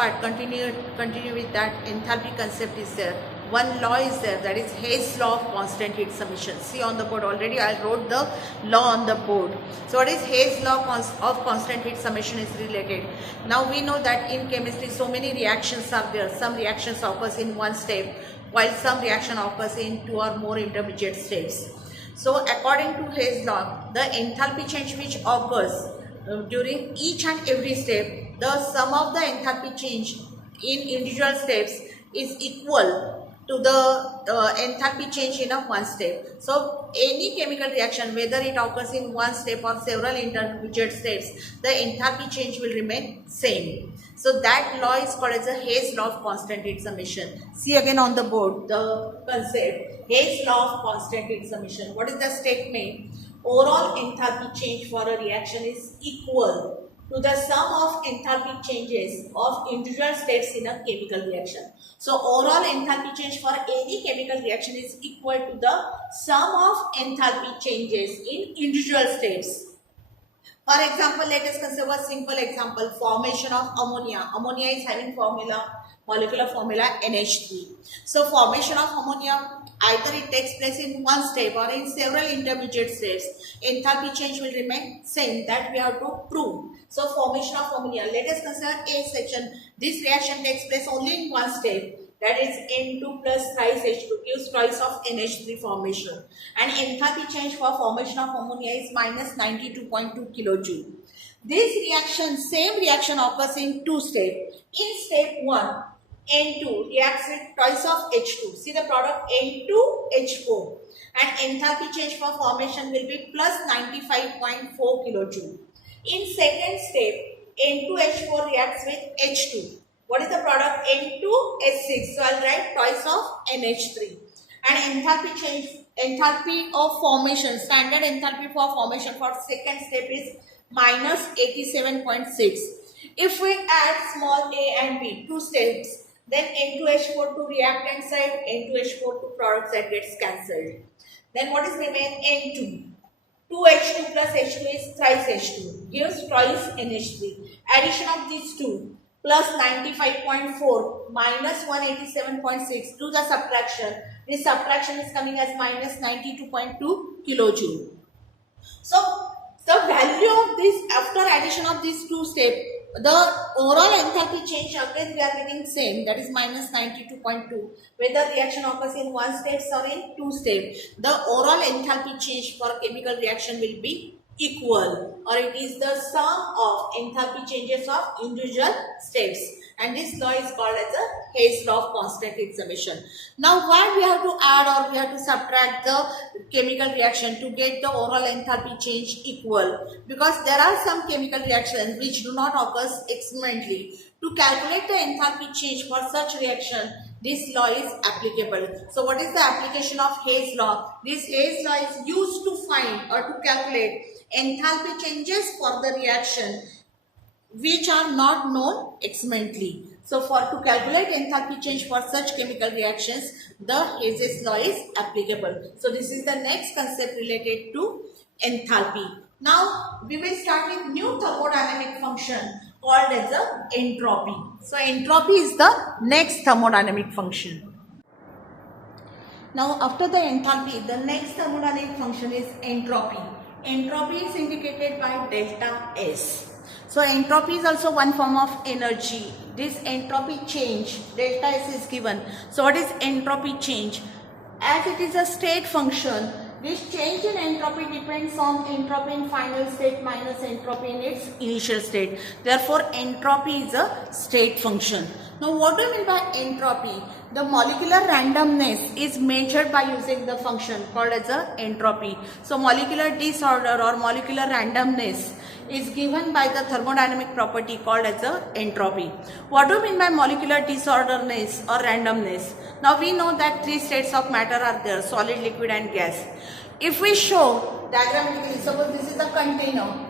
part, continue with that enthalpy concept is there. One law is there, that is Hayes law of constant heat summation. See on the board already, I wrote the law on the board. So what is Hayes law of constant heat summation is related. Now we know that in chemistry so many reactions are there. Some reactions occurs in one step, while some reaction occurs in two or more intermediate steps. So according to Hayes law, the enthalpy change which occurs during each and every step, the sum of the enthalpy change in individual steps is equal to the enthalpy change in a one step. So any chemical reaction, whether it occurs in one step or several intermediate steps, the enthalpy change will remain same. So that law is called as the Hayes law of constant heat summation. See again on the board the concept, Hayes law of constant heat summation. What is the statement? Overall enthalpy change for a reaction is equal to the sum of enthalpy changes of individual steps in a chemical reaction. So overall enthalpy change for any chemical reaction is equal to the sum of enthalpy changes in individual steps. For example, let us consider a simple example, formation of ammonia. Ammonia is having molecular formula NH3. So formation of ammonia, either it takes place in one step or in several intermediate steps, enthalpy change will remain same. That we have to prove. So formation of ammonia, let us consider A section. This reaction takes place only in one step, that is N2 plus thrice H2 gives twice of NH3 formation, and enthalpy change for formation of ammonia is minus 92.2 kilojoule. This reaction, same reaction occurs in two steps. In step 1, N2 reacts with twice of H2. See the product N2H4, and enthalpy change for formation will be plus 95.4 kilojoule. In second step, N2H4 reacts with H2. What is the product? N2H6. So I'll write twice of NH3. And enthalpy of formation, standard enthalpy for formation for second step is minus 87.6. If we add small a and b, two steps, then N2H4 to reactant side, N2H4 to product side gets cancelled. Then what is remain? N2. 2H2 plus H2 is thrice H2, gives twice NH3. Addition of these two, plus 95.4 minus 187.6, do the subtraction. This subtraction is coming as minus 92.2 kilojoule. So the value of this, after addition of these two steps, the overall enthalpy change again we are getting same, that is minus 92.2, whether reaction occurs in one step or in two steps. The overall enthalpy change for chemical reaction will be equal, or it is the sum of enthalpy changes of individual steps, and this law is called as the Hayes law of constant heat summation. Now why we have to add or we have to subtract the chemical reaction to get the overall enthalpy change equal? Because there are some chemical reactions which do not occur experimentally. To calculate the enthalpy change for such reaction, this law is applicable. So what is the application of Hayes law? This Hayes law is used to find or to calculate enthalpy changes for the reaction which are not known experimentally. So to calculate enthalpy change for such chemical reactions, the Hayes law is applicable. So this is the next concept related to enthalpy. Now we will start with new thermodynamic function called as the entropy. So entropy is the next thermodynamic function. Now after the enthalpy, the next thermodynamic function is entropy. Entropy is indicated by delta S. So entropy is also one form of energy. This entropy change, delta S is given. So what is entropy change? As it is a state function, this change in entropy depends on entropy in final state minus entropy in its initial state. Therefore, entropy is a state function. Now, what do you mean by entropy? The molecular randomness is measured by using the function called as a entropy. So, molecular disorder or molecular randomness is given by the thermodynamic property called as a entropy. What do you mean by molecular disorderness or randomness? Now we know that three states of matter are there, solid, liquid and gas. If we show diagrammatically, suppose this is a container.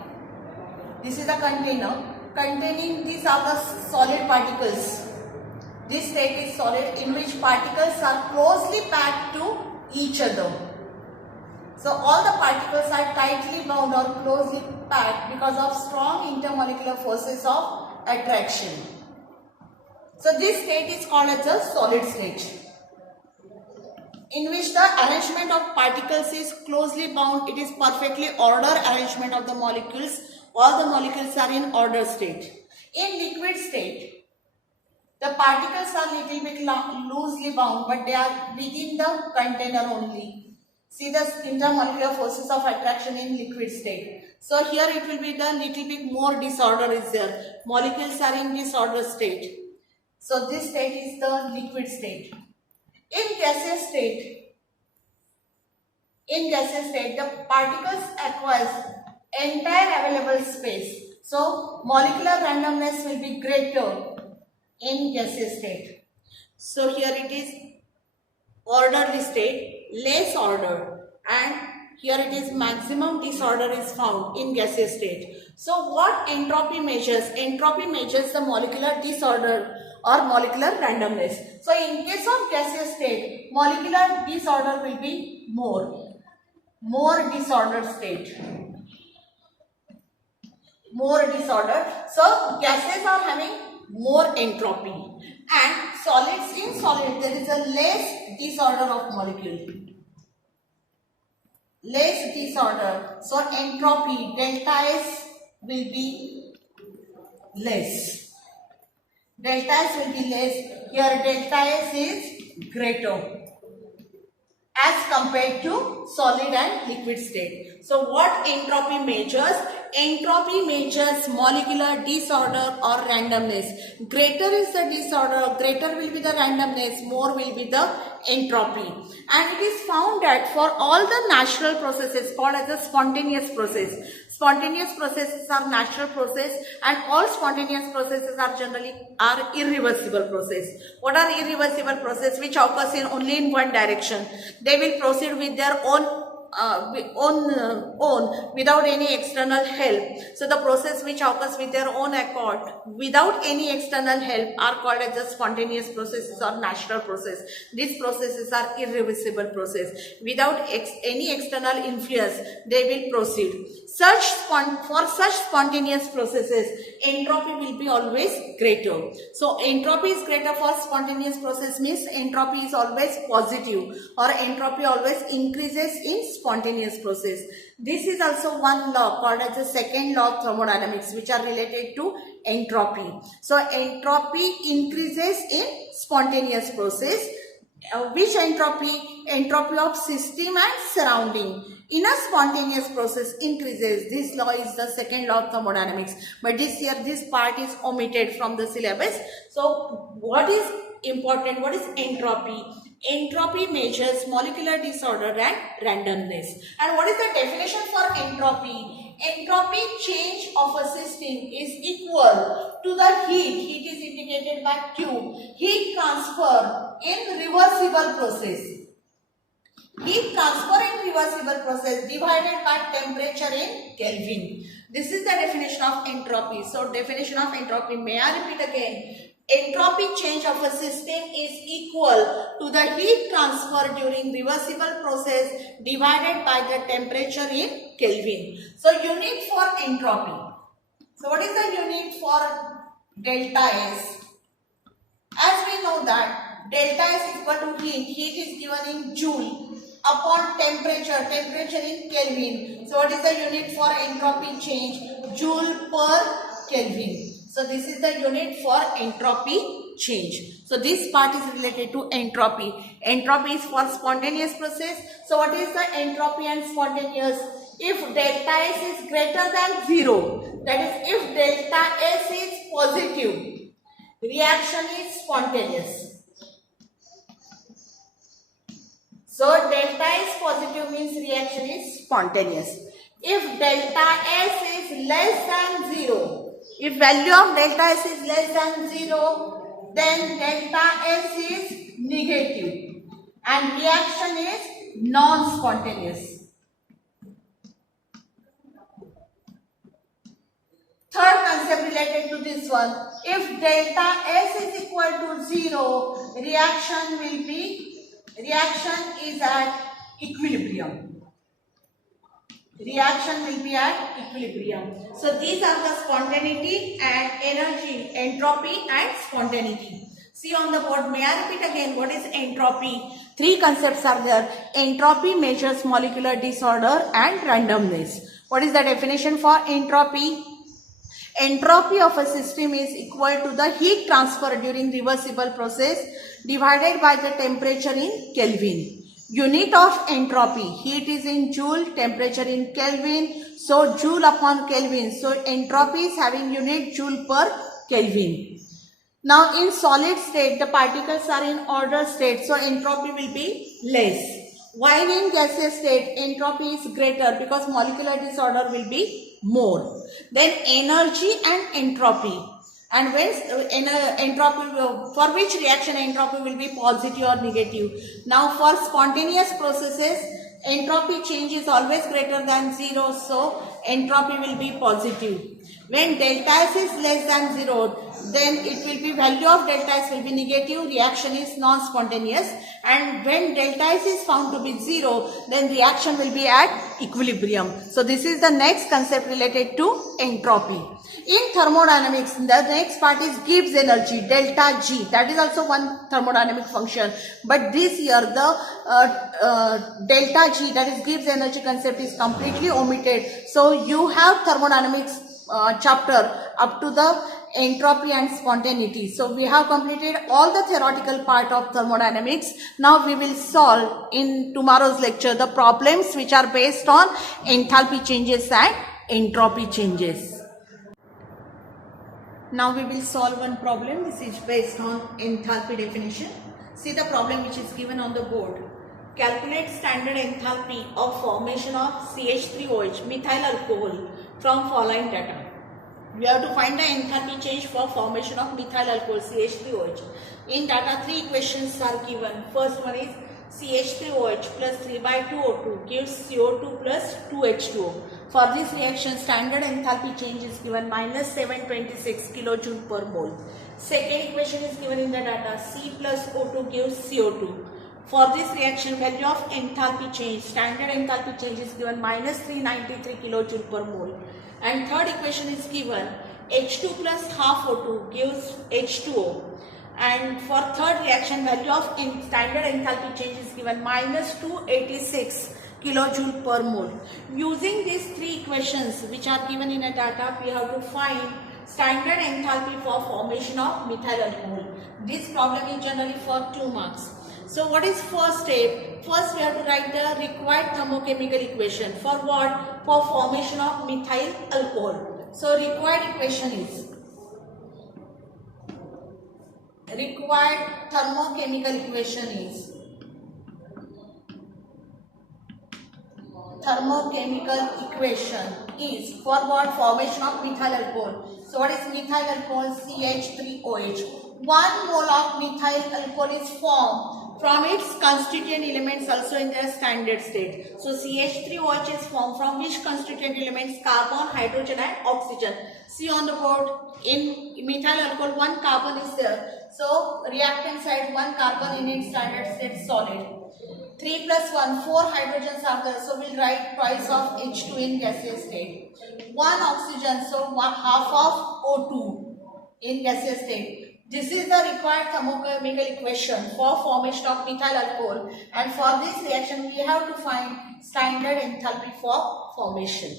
This is a container containing these are the solid particles. This state is solid in which particles are closely packed to each other. So all the particles are tightly bound or closely packed because of strong intermolecular forces of attraction. So this state is called as a solid state, in which the arrangement of particles is closely bound. It is perfectly ordered arrangement of the molecules. All the molecules are in order state. In liquid state, the particles are little bit loosely bound, but they are within the container only. See the intermolecular forces of attraction in liquid state. So here it will be the little bit more disorder is there. Molecules are in disorder state. So this state is the liquid state. In gaseous state, the particles acquires entire available space. So molecular randomness will be greater in gaseous state. So here it is orderly state, less ordered, and here it is maximum disorder is found in gaseous state. So what entropy measures? Entropy measures the molecular disorder or molecular randomness. So in case of gaseous state, molecular disorder will be more disordered state. More disordered. So gases are having more entropy, and solids, in solid there is a less disorder of molecule. Less disorder. So entropy delta S will be less. Delta S will be less. Here delta S is greater as compared to solid and liquid state. So what entropy measures? Entropy measures molecular disorder or randomness. Greater is the disorder, greater will be the randomness, more will be the entropy. And it is found that for all the natural processes called as a spontaneous process. Spontaneous processes are natural process, and all spontaneous processes are generally irreversible process. What are irreversible process? Which occurs in only in one direction. They will proceed with their own without any external help. So the process which occurs with their own accord without any external help are called as the spontaneous processes or natural process. These processes are irreversible process. Without any external influence, they will proceed. For such spontaneous processes, entropy will be always greater. So entropy is greater for spontaneous process means entropy is always positive, or entropy always increases in spontaneous process. This is also one law called as the second law of thermodynamics, which are related to entropy. So entropy increases in spontaneous process. Which entropy? Entropy of system and surrounding in a spontaneous process increases. This law is the second law of thermodynamics, but this part is omitted from the syllabus. So what is important? What is entropy? Entropy measures molecular disorder and randomness. And what is the definition for entropy? Entropy change of a system is equal to the heat. Heat is indicated by Q. Heat transfer in reversible process. Heat transfer in reversible process divided by temperature in Kelvin. This is the definition of entropy. So definition of entropy, may I repeat again? Entropy change of a system is equal to the heat transfer during reversible process divided by the temperature in Kelvin. So unit for entropy. So what is the unit for delta S? As we know that delta S is equal to heat. Heat is given in joule upon temperature. Temperature in Kelvin. So what is the unit for entropy change? Joule per Kelvin. So this is the unit for entropy change. So this part is related to entropy. Entropy is for spontaneous process. So what is the entropy and spontaneous? If delta S is greater than 0, that is if delta S is positive, reaction is spontaneous. So delta S positive means reaction is spontaneous. If delta S is less than 0, if value of delta S is less than 0, then delta S is negative and reaction is non-spontaneous. Third concept related to this one, if delta S is equal to 0, reaction is at equilibrium. Reaction will be at equilibrium. So these are the spontaneity and energy, entropy and spontaneity. See on the board, may I repeat again, what is entropy? Three concepts are there. Entropy measures molecular disorder and randomness. What is the definition for entropy? Entropy of a system is equal to the heat transfer during reversible process divided by the temperature in Kelvin. Unit of entropy, heat is in joule, temperature in Kelvin, so joule upon Kelvin. So entropy is having unit joule per Kelvin. Now in solid state, the particles are in order state, so entropy will be less. While in gaseous state, entropy is greater because molecular disorder will be more. Then energy and entropy. And when entropy, for which reaction entropy will be positive or negative. Now for spontaneous processes, entropy change is always greater than 0, so entropy will be positive. When delta S is less than 0, then it will be value of delta S will be negative, reaction is non-spontaneous, and when delta S is found to be 0, then reaction will be at equilibrium. So this is the next concept related to entropy. In thermodynamics, the next part is Gibbs energy, delta G. That is also one thermodynamic function. But this year the delta G, that is Gibbs energy concept, is completely omitted. So you have thermodynamics chapter up to the entropy and spontaneity. So we have completed all the theoretical part of thermodynamics. Now we will solve in tomorrow's lecture the problems which are based on enthalpy changes and entropy changes. Now we will solve one problem. This is based on enthalpy definition. See the problem which is given on the board. Calculate standard enthalpy of formation of CH3OH methyl alcohol from following data. We have to find the enthalpy change for formation of methyl alcohol CH3OH. In data, three equations are given. First one is CH3OH plus 3/2O2 gives CO2 plus 2H2O. For this reaction, standard enthalpy change is given minus 726 kilojoule per mole. Second equation is given in the data. C plus O2 gives CO2. For this reaction, value of enthalpy change, standard enthalpy change is given minus 393 kilojoule per mole. And third equation is given H2 plus half O2 gives H2O. And for third reaction, value of standard enthalpy change is given minus 286 kilojoule per mole. Using these three equations which are given in a data, we have to find standard enthalpy for formation of methyl alcohol. This problem is generally for 2 marks. So what is first step? First we have to write the required thermochemical equation. For what? For formation of methyl alcohol. So required equation is thermochemical equation is for what? Formation of methyl alcohol. So what is methyl alcohol? CH3OH. 1 mole of methyl alcohol is formed from its constituent elements also in their standard state. So CH3OH is formed from which constituent elements? Carbon, hydrogen and oxygen. See on the board, in methyl alcohol 1 carbon is there. So reactant side 1 carbon in its standard state solid. 3 plus 1, 4 hydrogens are there. So we'll write twice of H2 in gaseous state. 1 oxygen, so half of O2 in gaseous state. This is the required thermochemical equation for formation of methyl alcohol, and for this reaction we have to find standard enthalpy for formation.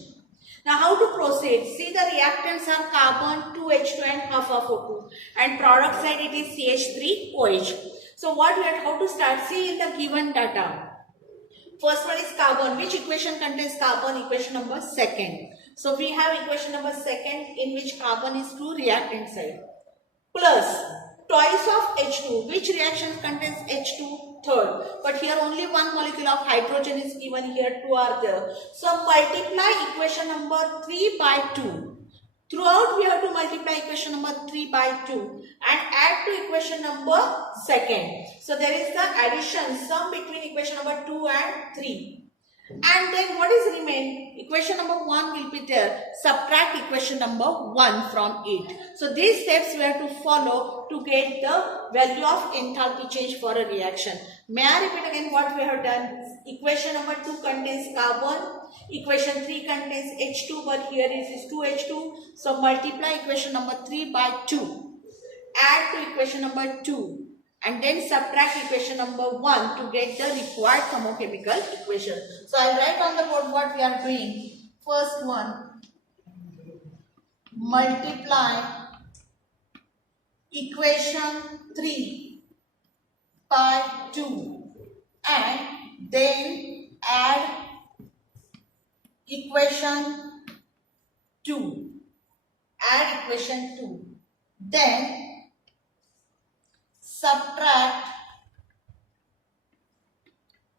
Now how to proceed? See, the reactants are carbon, 2H2 and half of O2, and product side it is CH3OH. So what we have, how to start? See in the given data. First one is carbon. Which equation contains carbon? Equation number second. So we have equation number second in which carbon is to reactant side. Plus twice of H2. Which reaction contains H2? Third. But here only one molecule of hydrogen is given, here 2 are there. So multiply equation number 3 by 2. Throughout we have to multiply equation number 3 by 2 and add to equation number second. So there is the addition, sum between equation number 2 and 3. And then what is remain? Equation number 1 will be there. Subtract equation number 1 from it. So these steps we have to follow to get the value of enthalpy change for a reaction. May I repeat again what we have done? Equation number 2 contains carbon. Equation 3 contains H2, but here is 2H2. So multiply equation number 3 by 2. add to equation number 2 and then subtract equation number 1 to get the required thermochemical equation. So I'll write on the board what we are doing. First one, multiply equation 3 by 2 and then add equation 2. Add equation 2. Then subtract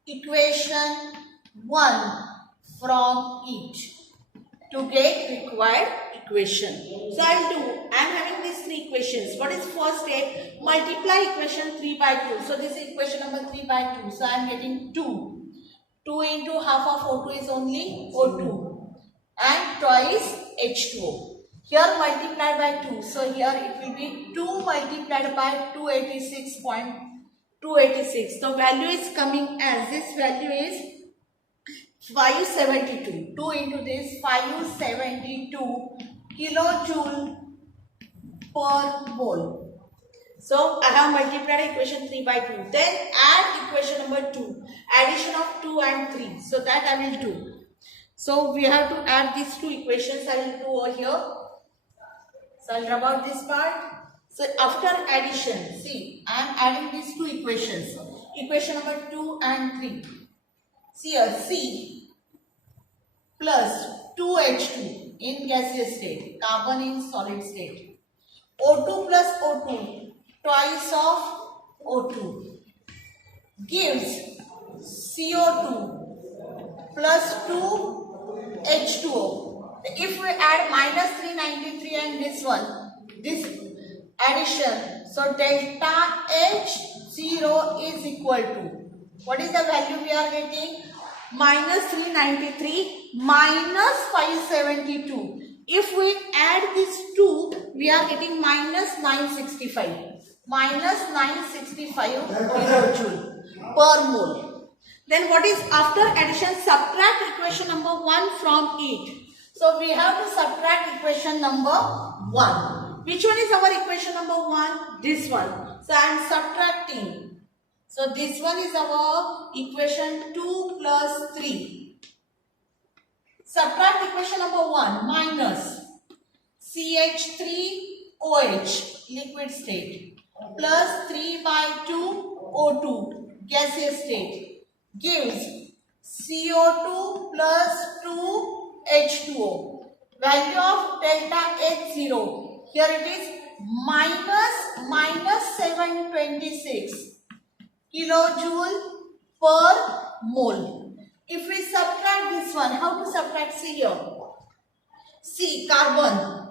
equation 1 from it to get required equation. So I am having these 3 equations. What is first step? Multiply equation 3 by 2. So this is equation number 3 by 2. So I am getting 2. 2 into half of O2 is only O2 and twice H2O. Here multiplied by 2. So here it will be 2 multiplied by 286.286. The value is coming as, this value is 572. 2 into this, 572 kilojoule per mole. So I have multiplied equation 3 by 2. Then add equation number 2. Addition of 2 and 3. So that I will do. So we have to add these 2 equations. I will do over here. So I'll rub out this part. So after addition, see, I am adding these 2 equations. Equation number 2 and 3. See here, C plus 2H2 in gaseous state, carbon in solid state. O2 plus O2, twice of O2, gives CO2 plus 2H2O. If we add minus 393 and this one, this addition, so delta H0 is equal to, what is the value we are getting? Minus 393 minus 572. If we add these 2, we are getting minus 965. Minus 965 kilojoule per mole. Then what is after addition? Subtract equation number 1 from it. So we have to subtract equation number 1. Which one is our equation number 1? This one. So I am subtracting. So this one is our equation 2 plus 3. Subtract equation number 1 minus CH3OH liquid state plus 3 by 2 O2 gaseous state gives CO2 plus 2H2O. Value of delta H0. Here it is minus 726 kilojoule per mole. If we subtract this one, how to subtract? See here. See, carbon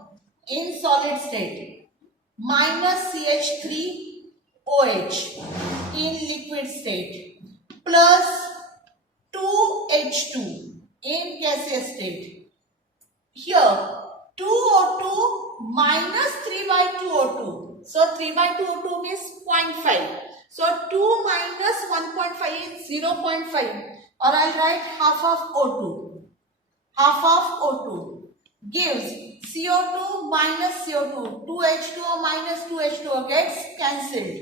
in solid state minus CH3OH in liquid state plus 2H2 in gaseous state. Here 2O2 minus 3 by 2 O2. So 3 by 2 O2 means 0.5. So 2 minus 1.5 is 0.5. Or I'll write half of O2. Half of O2 gives CO2 minus CO2. 2H2O minus 2H2O gets cancelled.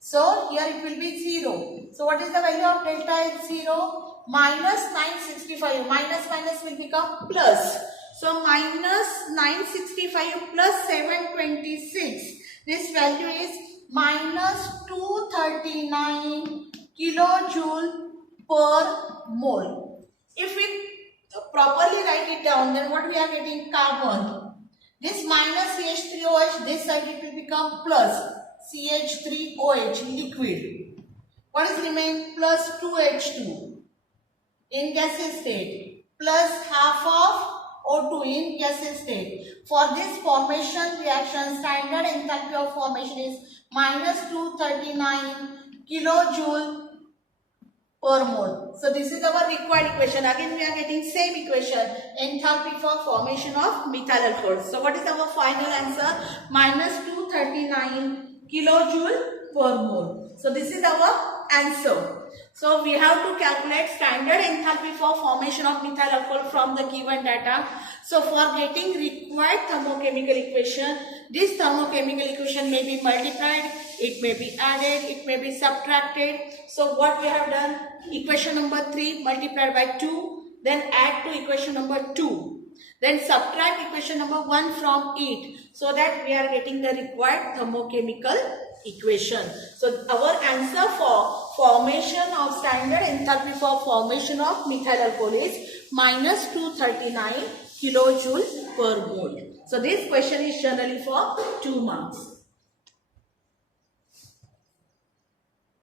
So here it will be 0. So what is the value of delta H0? Minus 965. Minus will become plus. So minus 965 plus 726. This value is minus 239 kilojoule per mole. If we properly write it down, then what we are getting? Carbon. This minus CH3OH, this side it will become plus CH3OH liquid. What is remain? Plus 2H2 in gaseous state plus half of O2 in gaseous state. For this formation reaction, standard enthalpy of formation is minus 239 kilojoule per mole. So this is our required equation. Again we are getting same equation, enthalpy for formation of methyl alcohol. So what is our final answer? Minus 239 kilojoule per mole. So this is our answer. So we have to calculate standard enthalpy for formation of methyl alcohol from the given data. So for getting required thermochemical equation, this thermochemical equation may be multiplied, it may be added, it may be subtracted. So what we have done, equation number 3 multiplied by 2, then add to equation number 2. Then subtract equation number 1 from it, so that we are getting the required thermochemical equation. So our answer for formation of standard enthalpy for formation of methyl alcohol is minus 239 kilojoule per mole. So this question is generally for 2 marks.